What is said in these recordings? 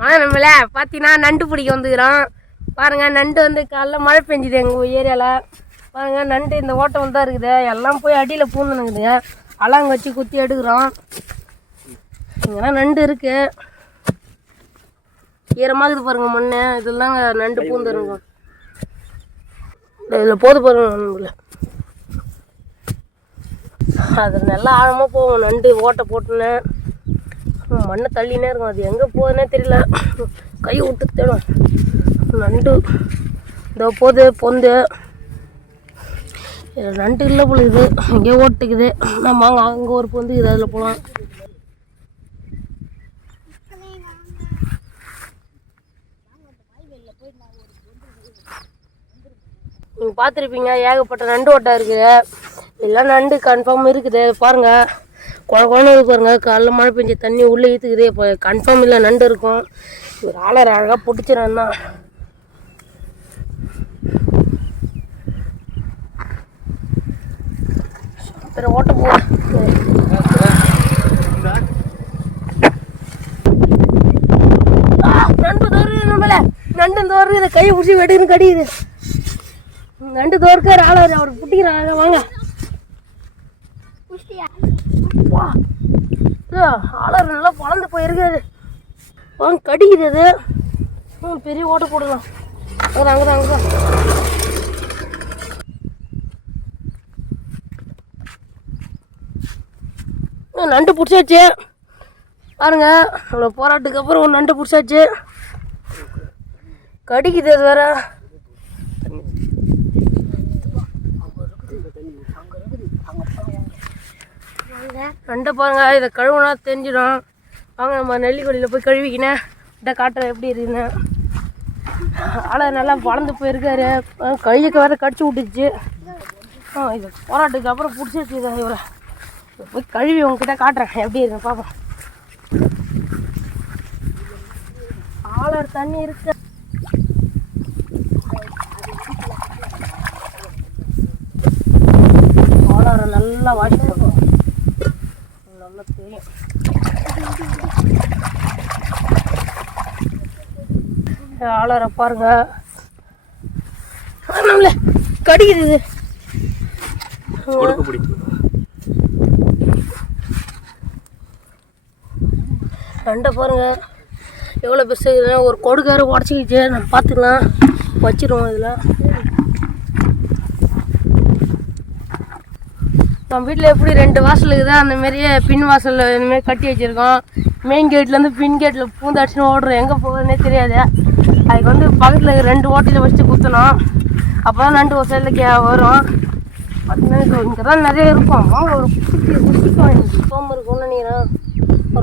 நம்மள பார்த்தீங்கன்னா நண்டு பிடிக்க வந்துக்கிறோம். பாருங்கள், நண்டு வந்து காலைல மழை பெஞ்சுது எங்கள் ஏரியாவில். பாருங்கள், நண்டு இந்த ஓட்டம் தான் இருக்குது. எல்லாம் போய் அடியில் பூந்துனுக்குது. அலாங்க வச்சு குத்தி எடுக்கிறோம். இங்கெல்லாம் நண்டு இருக்குது. ஈரமாகுது பாருங்கள் மண். இதெல்லாம் நண்டு பூந்துருங்க. இதில் போது பாருங்க நண்பர்களே. அது நல்லா ஆழமாக போகும். நண்டு ஓட்டை போட்டுன்னு மண்ணை தள்ளினே இருக்கும். அது எங்கே போகுதுன்னே தெரியல. கை விட்டு தேடும். நண்டு இதோ போது பொந்து. நண்டு இல்லை போலுது. இங்கே ஓட்டுக்குது. நம்ம அங்கே ஒரு பொந்து இது. அதில் போகலாம். நீங்கள் பார்த்துருப்பீங்க, ஏகப்பட்ட நண்டு ஓட்டா இருக்குது. எல்லாம் நண்டு கன்ஃபார்ம் இருக்குது. பாருங்கள், குழந்தை பாருங்கள். காலைல மழை பெஞ்சு தண்ணி உள்ளே ஈத்துக்குது. இப்போ கன்ஃபார்ம் இல்லை நண்டு இருக்கும். ஒரு ஆளர் அழகாக பிடிச்சிடறேன்னா சரி ஓட்ட போ. நண்டு தோறுது நம்மள. நண்டு தோறுது. இதை கையை பிடிச்சி வெட்டுன்னு கடிக்குது. நண்டு தோற்கார் ஆளர். அவர் பிடிக்கிறாங்க. வாங்க ஆளர் நல்லா பழந்து போயிருக்காரு. வாங்க கடிக்குது அது. பெரிய ஓட்டை போடலாம். அங்கதான் அங்கதான் அங்கதான். நண்டு பிடிச்சாச்சு பாருங்க. அவ்வளோ போராட்டத்துக்கு அப்புறம் ஒரு நண்டு பிடிச்சாச்சு. கடிக்குது அது வேற. நண்டை பாருங்க. இதை கழுவுனா தெரிஞ்சிடும். வாங்க நம்ம நெல்லிக்கொடியில் போய் கழுவிக்கினேன். இதை காட்டுறேன் எப்படி இருக்குன்னு. ஆளை நல்லா வளர்ந்து போயிருக்காரு. கைக்கு வேற கடிச்சு விட்டுச்சு. இது போராட்டத்துக்கு அப்புறம் பிடிச்சிருச்சு. இதை இவரை போய் கழுவி உங்ககிட்ட காட்டுறேன் எப்படி இருக்கு பாப்பா. ஆளர் தண்ணி இருக்கு. ஆளரை நல்லா வாஷ் பண்ணுவோம். நல்லா தெரியும். ஆளரை பாருங்க. நம்மள கடிக்குது. நண்டை பாருங்க எவ்வளோ பெருசு. ஒரு கொடுக்கார உடச்சிக்கிச்சு. நம்ம பார்த்துக்கலாம். வச்சிருவோம் இதில். நம்ம வீட்டில் எப்படி 2 வாசல் இருக்குதோ அந்தமாரியே பின் வாசலில் இந்தமாரி கட்டி வச்சுருக்கோம். மெயின் கேட்லேருந்து பின் கேட்டில் பூந்தாச்சுன்னு ஓடுறோம். எங்கே போகுதுன்னே தெரியாது. அதுக்கு வந்து பக்கத்தில் 2 ஓட்டையில் வச்சுட்டு குத்தணும். அப்போ தான் நண்டு ஒரு சைடில் வரும். பார்த்தீங்கன்னா இங்கே தான் நிறைய இருக்கும். வாங்க ஒரு குசிக்கும். சோம்பு இருக்கும்னு நினைக்கிறேன்.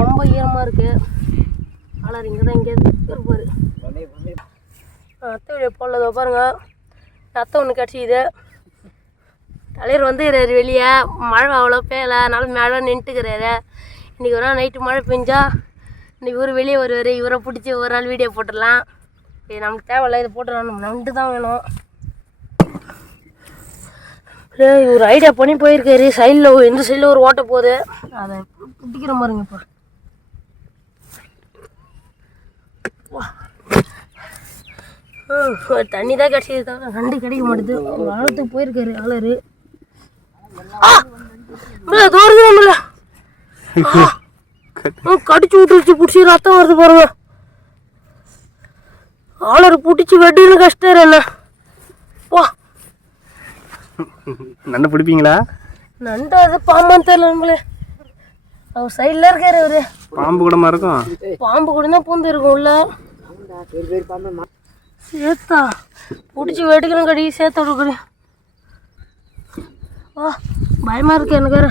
ரொம்ப ஈரமாக இருக்குது. ஆளர் இங்கே தான் எங்கேயாவது இருப்பார். அத்தை வீடியோ போடலதோ பாருங்கள். அத்தை ஒன்று கிடச்சிக்குது. தலைவர் வந்து வெளியே மழை அவ்வளோ பெய்யலை. அதனால மழை நின்றுட்டுக்கிறாரு. இன்றைக்கி ஒரு நாள் நைட்டு மழை பெஞ்சா இன்றைக்கி இவர் வெளியே வருவார். இவரை பிடிச்சி ஒரு நாள் வீடியோ போட்டுடலாம். இது நமக்கு தேவையில்லை. இதை போட்டுடலாம். நம்ம நண்டு தான் வேணும். இவர் ஐடியா பண்ணி போயிருக்காரு. சைடில் இந்த சைடில் ஒரு ஓட்டை போகுது. அதை பிடிக்கிற மாதிரிங்க. இப்போ தண்ணி தான் கிடச்சிது தவிர நண்டு கிடைக்க மாட்டேது. ஒரு ஆழத்துக்கு போயிருக்காரு ஆளரு. கடிச்சு விட்டுருச்சு. பிடிச்சி ரத்தம் வருது பாருங்க. ஆளரு பிடிச்சி வெட்டின்னு கஷ்டம் என்ன. நண்டு பிடிப்பீங்களா? நண்டு அது பாம்பான்னு தெரியல நம்மளே. அவர் சைடில் இருக்காரு. அவரு பாம்பு கூடமா இருக்கும். பாம்பு கூட தான் பூந்து இருக்கும் உள்ள. சேத்தா பிடிச்சி வெடிக்கணும். கடி சேத்த விடுக்கடி. பயமாக இருக்கு எனக்கு வேறு.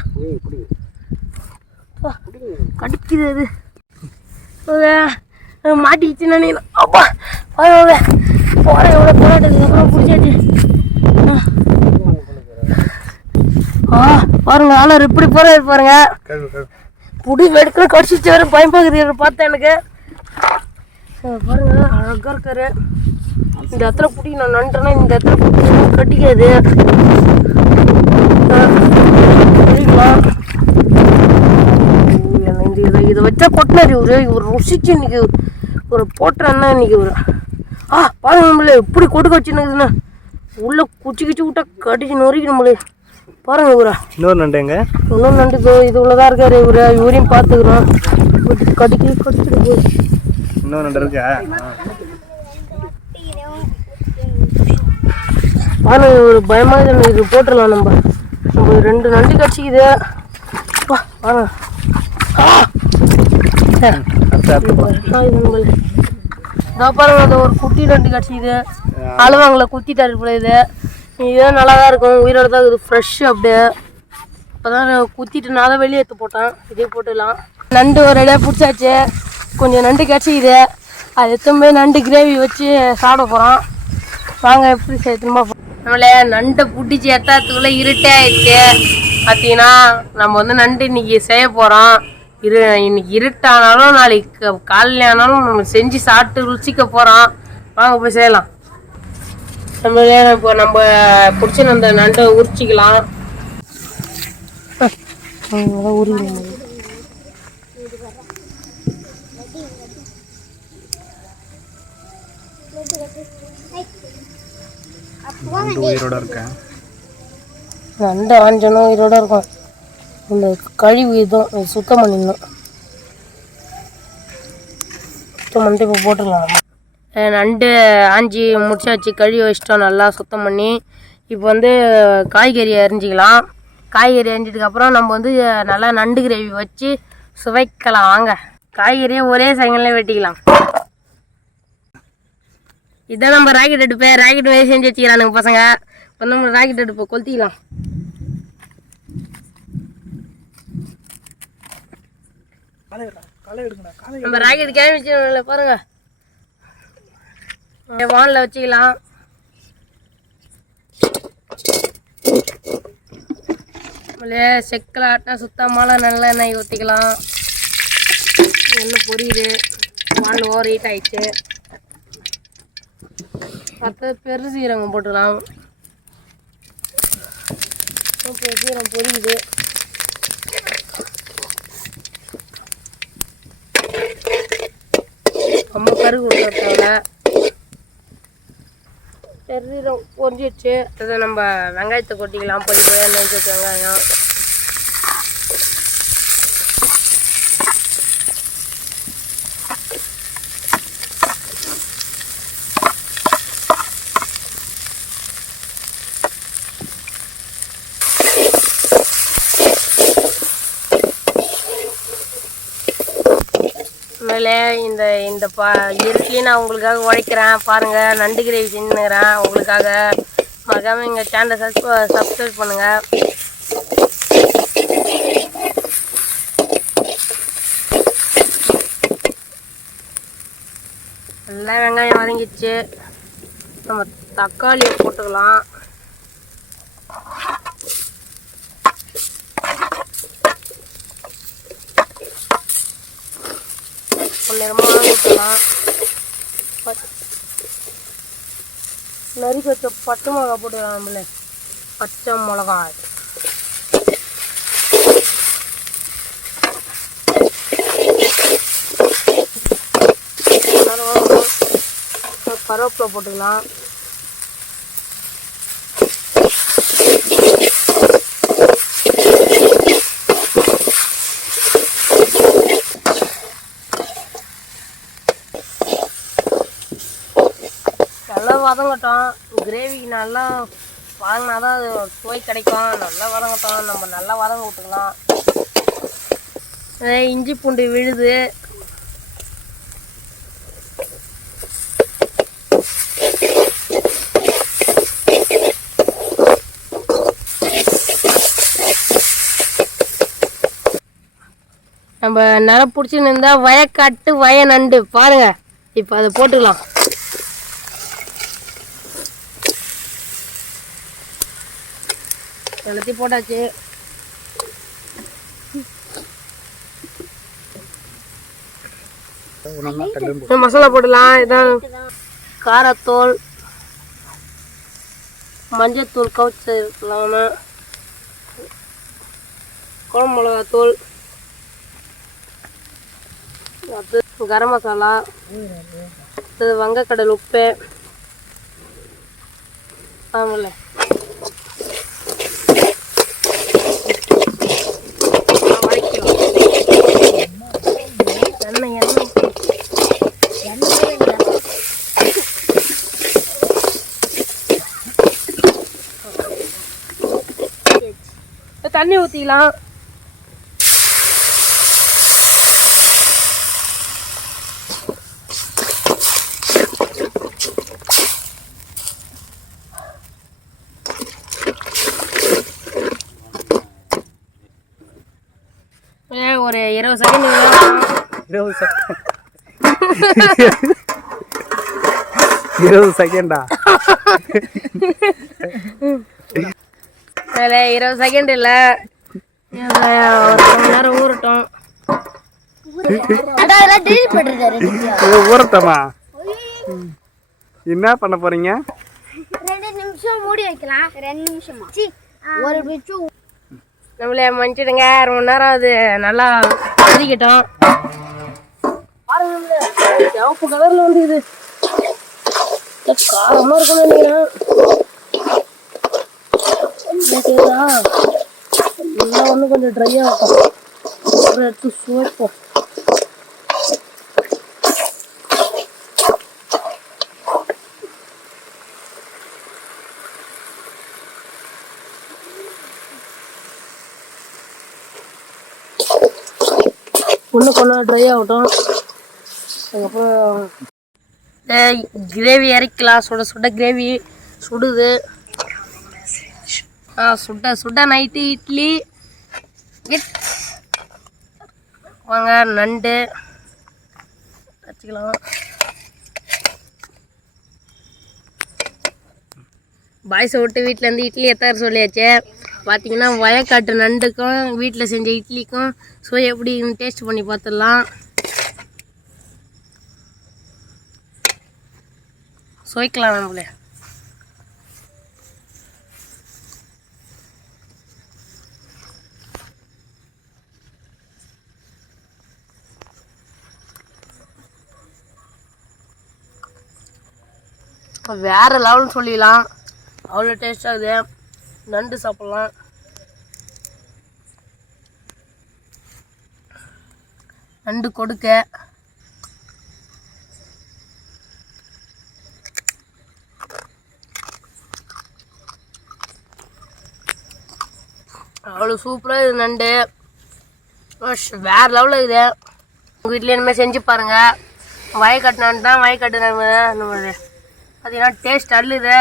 கடிக்குது அது. மாட்டிக்கிச்சு நினைக்கிறேன். அப்பா போகிறேன். எவ்வளோ போராட்டத்துக்கு அப்புறம் பிடிச்சாச்சு. பாருங்க ஆளர் இப்படி போகிறாரு பாருங்க. புடி வெடுக்கிற கடிச்சிச்சு வேறு. பயமாக்குது பார்த்தேன் எனக்கு. பாருங்க அழகாக இருக்காரு. இந்த இடத்துல பிடிக்கணும் நண்டுனா. இந்த இடத்துல பிடிக்கணும். கட்டிக்காது. இதை வச்சா கொட்டினாரு இவர். ருசிச்சு இன்னைக்கு ஒரு போட்டுறேன்னா இன்னைக்கு ஒரு பாருங்க நம்மளே இப்படி கொடுக்க வச்சுருந்துச்சுண்ணா உள்ள குச்சி விட்டா கடிச்சு நொறுக்கி நம்மளே பாருங்க இவரா. இன்னொரு நண்டுங்க, இன்னொரு நண்டு இது உள்ளதா இருக்காரு இவரையும் பார்த்துக்கிறோம். கடிச்சிட்டு போய் இன்னொரு நண்டு இருக்கா பாருங்க ஒரு பயமாக இது போட்டுடலாம். நம்ம 2 நண்டு கடிச்சிக்குது. பாருங்க பாருங்க அது ஒரு குட்டி நண்டு கடிச்சிக்குது. அழுவாங்கள குத்திட்டாரு போல. இதுதான் நல்லா தான் இருக்கும், உயிரோட தான் இருக்குது, ஃப்ரெஷ் அப்படியே. இப்போதான் குத்திட்டு நான் தான் வெளியே எடுத்து போட்டேன். இதே போட்டுடலாம். நண்டு ஒரு இடையே பிடிச்சாச்சு. கொஞ்சம் நண்டு கிடச்சிக்குது. அது எடுத்துமே நண்டு கிரேவி வச்சு சாப்பிட போகிறோம். வாங்க எப்படி சேர்த்துமா. நம்மளே நண்டை பிடிச்சி எத்தாத்துக்குள்ளே இருட்டே ஆயிடுச்சு. பார்த்தீங்கன்னா நம்ம நண்டு இன்னைக்கு செய்ய போகிறோம். இன்னைக்கு இருட்டானாலும் நாளைக்கு காலையில் ஆனாலும் நம்ம செஞ்சு சாப்பிட்டு ருசிக்க போகிறோம். வாங்க போய் செய்யலாம். நம்மளே இப்போ நம்ம பிடிச்சி அந்த நண்டை உரிச்சிக்கலாம். உயிரோட இருக்கேன். நண்டு ஆஞ்சனும் உயிரோட இருக்கும். இந்த கழிவு இதுவும் சுத்தம் பண்ணிடணும். சுத்தம் பண்ணிட்டு இப்போ போட்டுடலாம். நண்டு ஆஞ்சி முடிச்சாச்சு, கழுவி வச்சிட்டோம் நல்லா சுத்தம் பண்ணி. இப்போ காய்கறி அரிஞ்சிக்கலாம். காய்கறி அரிஞ்சதுக்கப்புறம் நம்ம நல்லா நண்டு கிரேவி வச்சு சுவைக்கலாம். வாங்க காய்கறியை ஒரே செகண்ட்லேயே வெட்டிக்கலாம். இதான் நம்ம ராக்கெட் அடுப்பு. ராக்கெட் மாதிரி செஞ்சு வச்சுக்கிறானுங்க பசங்க. இப்போ நம்ம ராக்கெட் அடுப்பை கொளுத்திக்கலாம். நம்ம ராக்கெட் கிளம்பிச்சு பாருங்க. வானில் வச்சுக்கலாம். செக்கில் ஆட்டினா சுத்தமான நல்லெண்ணெய் ஊற்றிக்கலாம். எண்ணெய் பொரியுது. வானில் ஓவர் ஹீட் ஆயிடுச்சு. பெரு சீரகம் போட்டுக்கலாம். சீரகம் பொரியுது. ரொம்ப கருகு விட்டுறதால பெருசீரகம் பொரிஞ்சிடுச்சு. அதை நம்ம வெங்காயத்தை கொட்டிக்கலாம். பொடி பொடியாக நெஞ்சு வெங்காயம். இந்த இருட்டிலையும் நான் உங்களுக்காக உழைக்கிறேன். பாருங்கள் நண்டு கிரேவி செஞ்சுக்கிறேன் உங்களுக்காக. மறக்காமல் எங்கள் சேனலை சப்ஸ்கிரைப் பண்ணுங்கள். நல்லா வெங்காயம் வதங்கிடுச்சு. நம்ம தக்காளியை போட்டுக்கலாம். நேரமாக ஊற்றலாம். நறுக்கி வச்ச பச்சை மிளகா போட்டுக்கலாம். நம்மள பச்சை மிளகா கருவேப்பிலை போட்டுக்கலாம். நல்லா வதங்கட்டும். கிரேவிக்கு நல்லா வதங்கினா தான் அது சுவை கிடைக்கும். நல்லா வதங்கட்டும். நம்ம நல்லா வதங்க விட்டுக்கலாம். இஞ்சி பூண்டு விழுது. நம்ம நிறம் பிடிச்சின்னு இருந்தால் வயக்காட்டு வய நண்டு பாருங்க. இப்போ அதை போட்டுக்கலாம். எல்லாத்தையும் போட்டாச்சு. மசாலா போடலாம். இதான் காரத்தூள், மஞ்சத்தூள் கவுச்சு இருக்கலாம், குழம்பு மிளகாத்தூள், அது கரம் மசாலா, வங்கக்கடல் உப்பு, ஆமாம்ல தண்ணி ஊற்றிக்கலாம். ஒரு 20 செகண்ட் 20 செகண்டா? 20 செகண்ட் இல்ல, ஒரு கொஞ்ச நேரம் ஊறட்டும். ஊறட்டமா? என்ன பண்ண போறீங்க? 2 நிமிஷம் மூடி வைக்கலாம். 2 நிமிஷமா? ஒரு நிமிஷம். நம்மளே மன்னிச்சிடுங்க, 1 மணி நேரம் அது நல்லா கொதிக்கட்டும். பாருங்க, சிவப்பு கலர்ல வந்து இது காரமா இருக்கும்னு நினைக்கிறேன். இதெல்லாம் வந்து கொஞ்சம் ட்ரை ஆகும். எடுத்து சுவைப்போம். இன்னும் கொஞ்சம் ட்ரை ஆகட்டும். அதுக்கப்புறம் கிரேவி இறக்கலாம். சுட சுட கிரேவி சுடுது. சுட சுட நைட்டு இட்லி. வாங்க நண்டு வச்சுக்கலாம். பாய்ஸை விட்டு வீட்டிலேருந்து இட்லி எத்தாரு சொல்லியாச்சு. பார்த்தீங்கன்னா வயக்காட்டு நண்டுக்கும் வீட்டில் செஞ்ச இட்லிக்கும் ஸோ எப்படி டேஸ்ட் பண்ணி பார்த்துடலாம். சுவைக்கலாம் நம்மளே. வேறு லெவல்னு சொல்லிடலாம். அவ்வளோ டேஸ்ட் ஆகுது. நண்டு சாப்பிட்லாம். நண்டு கொடுக்க அவ்வளோ சூப்பராக இது நண்டு. வேறு லெவலில் இருக்குது. உங்கள் வீட்டில் இனிமேல் செஞ்சு பாருங்கள். வயக்காட்டு நண்டு தான். வயக்காட்டு நம்மளது பார்த்தீங்கன்னா டேஸ்ட் அள்ளுது.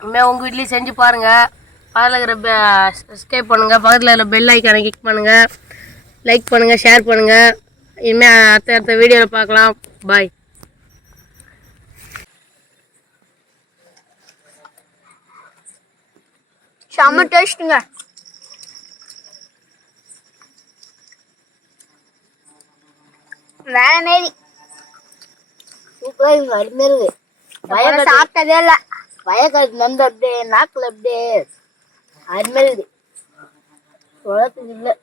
இனிமேல் உங்கள் வீட்லேயும் செஞ்சு பாருங்கள். பக்கத்தில் இருக்கிற சப்ஸ்கிரைப் பண்ணுங்கள். பக்கத்தில் இருக்கிற பெல் ஐக்கானை கிளிக் பண்ணுங்கள். லைக் பண்ணுங்கள், ஷேர் பண்ணுங்கள். இனிமேல் அடுத்த வீடியோவில் பார்க்கலாம். பாய். செம்ம டேஸ்ட்டுங்க. வேற மாரி சூப்பராக இருக்குது. அருமையாக இருக்குது. வயக்காடு சாப்பிட்டதே இல்லை. வயக்காடு நண்டு அப்படியே நாக்கில் அப்படியே அருமையாக இருக்குது. சொல்றதுக்கு இல்லை.